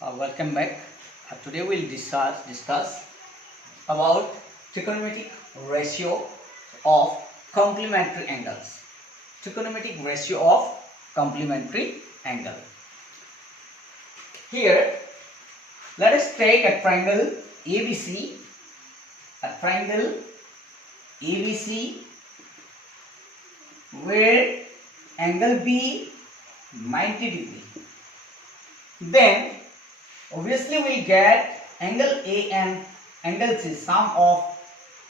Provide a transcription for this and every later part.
Welcome back. Today we'll discuss about trigonometric ratio of complementary angles. Trigonometric ratio of complementary angle. Here, let us take a triangle ABC. A triangle ABC where angle B 90 degree. Then obviously we'll get angle A and angle C. Sum of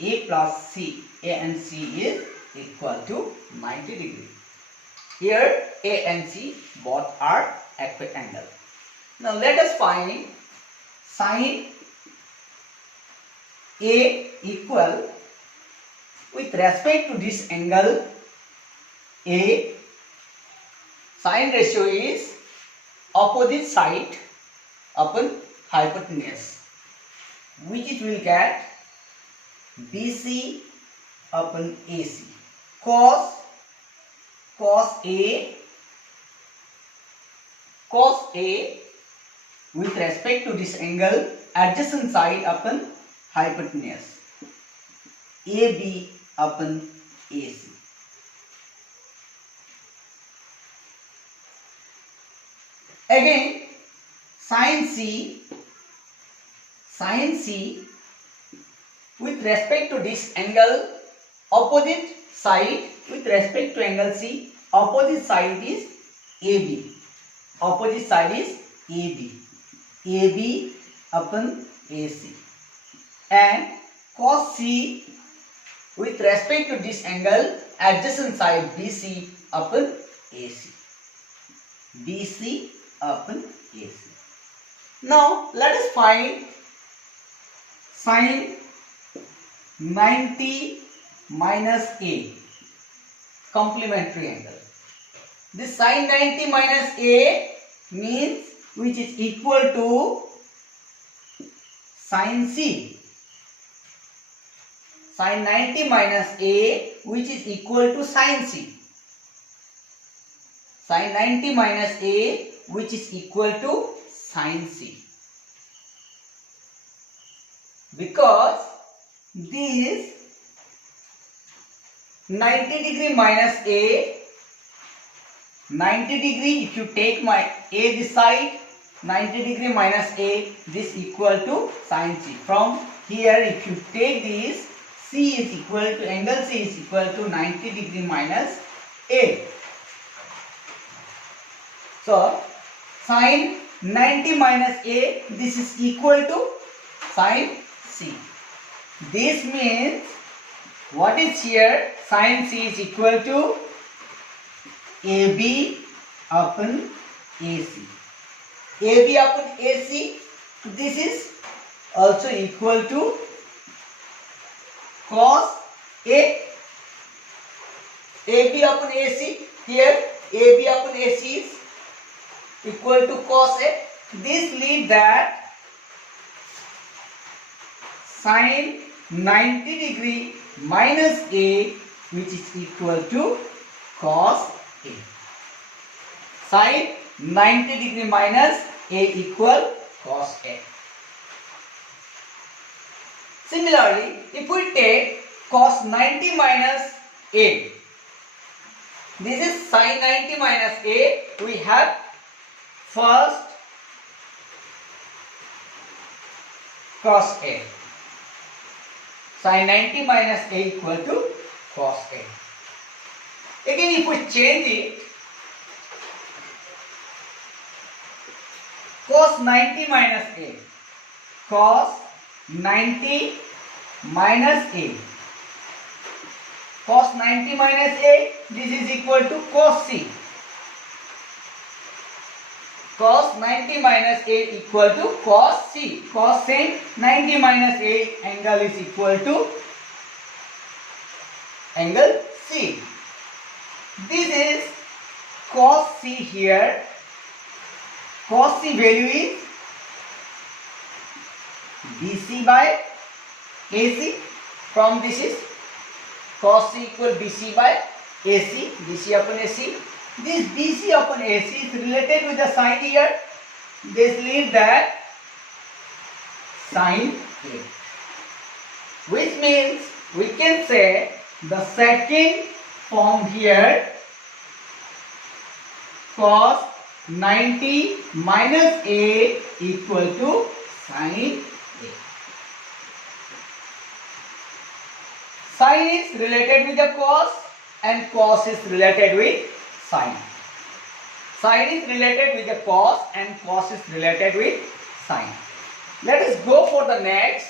A plus C, A and C is equal to 90 degree. Here A and C both are acute angle. Now let us find sin A equal with respect to this angle A. Sin ratio is opposite side upon hypotenuse, which it will get BC upon AC. Cos A with respect to this angle adjacent side upon hypotenuse, AB upon AC. Again sin C with respect to this angle opposite side with respect to angle C, opposite side is AB. Opposite side is AB. AB upon AC. And cos C with respect to this angle adjacent side BC upon AC. BC upon AC. Now let us find sin 90 minus A, complementary angle. This sin 90 minus A means which is equal to sin C. Sin 90 minus A which is equal to sin C. Sin 90 minus A which is equal to sin C. Because this 90 degree minus A, 90 degree if you take my A this side, 90 degree minus A, this equal to sin C. From here if you take this, C is equal to, angle C is equal to 90 degree minus A. So sin 90 minus A, this is equal to sin C. This means what is here? Sin C is equal to AB upon AC. AB upon AC, this is also equal to cos A. AB upon AC, here AB upon AC is equal to cos A. This leads that sin 90 degree minus A which is equal to cos A. Sin 90 degree minus A equal cos A. Similarly, if we take cos 90 minus A, this is sin 90 minus A, we have first cos A. Sin 90 minus A equal to cos A. Again if we change it, cos 90 minus A. Cos 90 minus A. Cos 90 minus A, this is equal to cos C. Cos 90 minus A equal to cos C. Cos 90 minus A angle is equal to angle C. This is cos C here. Cos C value is BC by AC. From this is cos C equal BC by AC. BC upon AC. This BC upon AC is related with the sine here. this leaves that sine A, which means we can say the second form here, cos 90 minus A equal to sine A. Sine is related with the cos and cos is related with sine. Sine is related with the cos and cos is related with sine. Let us go for the next.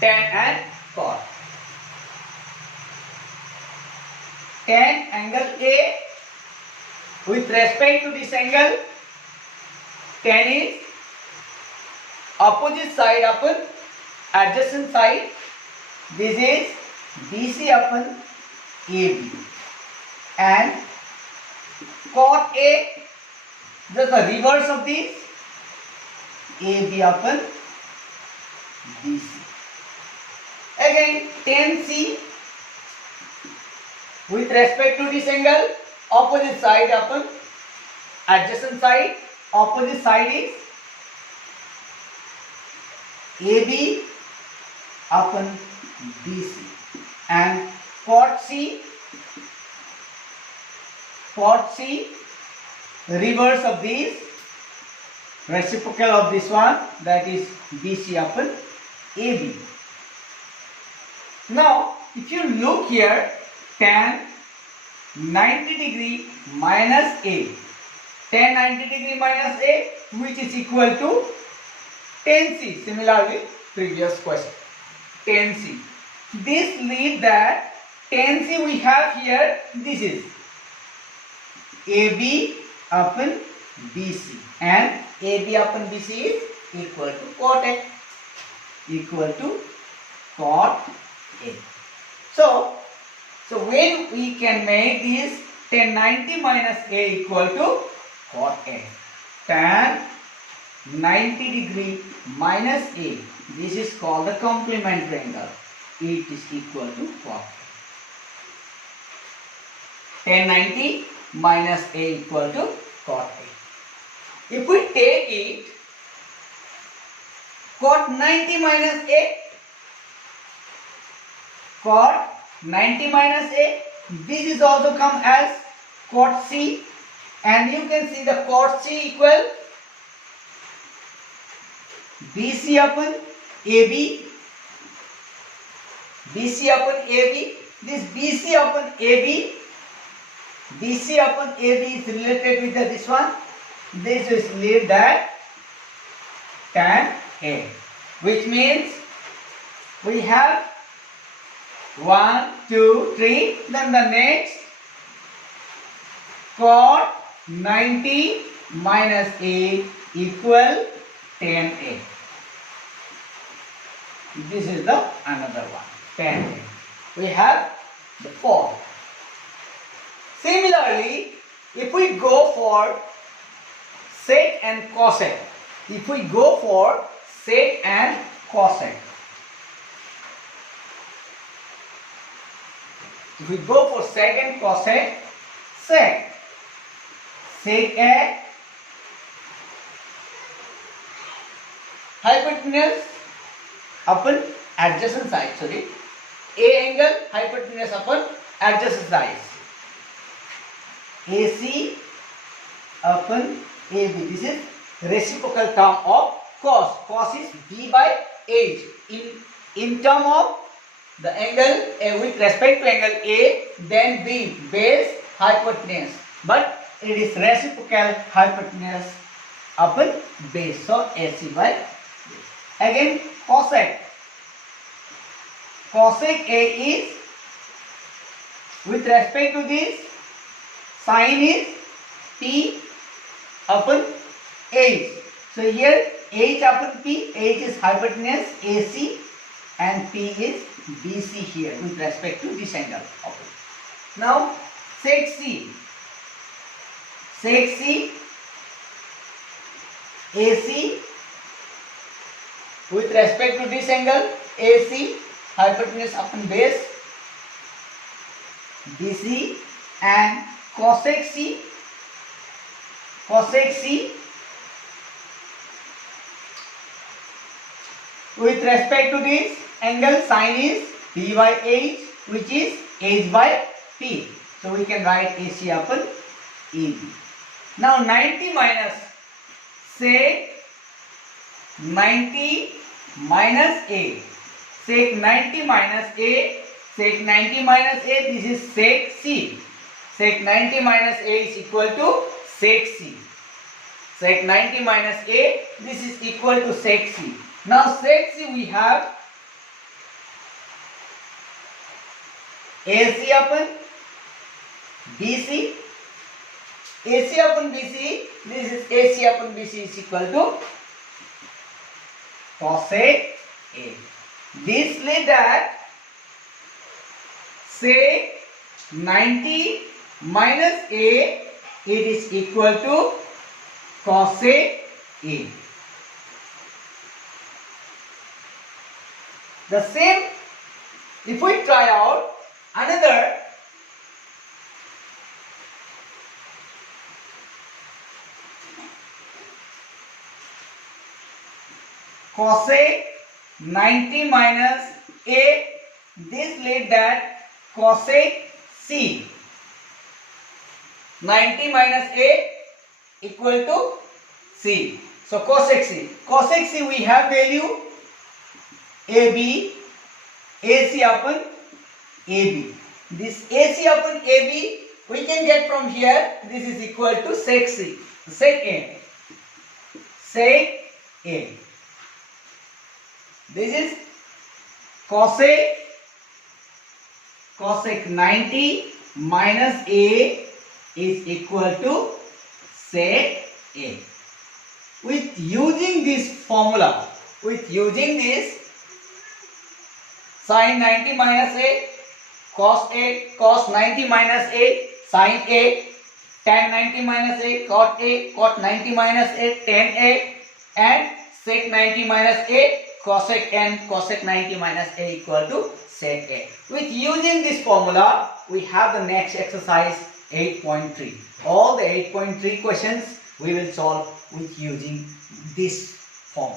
Tan and cot. Tan angle A with respect to this angle, tan is opposite side upon adjacent side. This is BC upon AB, and cot A, just the reverse of this, AB upon BC. Again, tan C with respect to this angle, opposite side upon adjacent side. Opposite side is AB upon BC, and cot C, reverse of this, reciprocal of this one, that is BC upon AB. Now, if you look here, tan 90 degree minus A, tan 90 degree minus A, which is equal to tan C. Similarly, previous question, tan C. This leads that tan C we have here, this is AB upon BC, and AB upon BC is equal to cot A, So when we can make this tan 90 minus A equal to cot A, tan 90 degree minus A, this is called the complementary angle. It is equal to cot A. Tan 90 minus A equal to cot A. If we take it, cot 90 minus A, cot 90 minus A, this is also come as cot C, and you can see the cot C equal BC upon AB, This BC upon AB is related with this one. This is leave that tan A, which means we have 1, 2, 3. Then the next, cot 90 minus A equal tan A. This is the another one, tan A. We have the 4. Similarly, if we go for sec and cosec, sec A, hypotenuse upon adjacent side, A angle, hypotenuse upon adjacent sides, AC upon AB. This is reciprocal term of cos. Cos is B by H. In term of the angle with respect to angle A, then B, base, hypotenuse. But it is reciprocal hypotenuse upon base. So AC by base. Again, cosec. Cosec A is with respect to this, sine is P upon H. So here H upon P, H is hypotenuse AC and P is BC here with respect to this angle. Now sec C AC with respect to this angle, AC, hypotenuse upon base, BC, and cosec C with respect to this angle, sine is D by H, which is H by P. So we can write AC upon EB. Now 90 minus sec 90 minus A. Sec 90 minus A. Sec 90 minus A. This is sec C. Sec 90 minus A is equal to sec C. Sec 90 minus A. This is equal to sec C. Now sec C we have AC upon BC. AC upon BC. This is AC upon BC is equal to cosec A. This lead that sec 90 minus A, it is equal to cosec A. The same, if we try out another cosec 90 minus A, this lead that cosec C. 90 minus A equal to C. So cosec C. Cosec C we have value AB, AC upon AB. This AC upon AB we can get from here. This is equal to sec C. Sec A. Sec A. This is cosec 90 minus A is equal to sec A. With using this formula, with using this sin 90 minus A, cos 90 minus A, sin A, tan 90 minus A, cot 90 minus A, tan A, and sec 90 minus A, cosec n, cosec 90 minus A equal to sec A. With using this formula, we have the next exercise 8.3. All the 8.3 questions we will solve with using this form.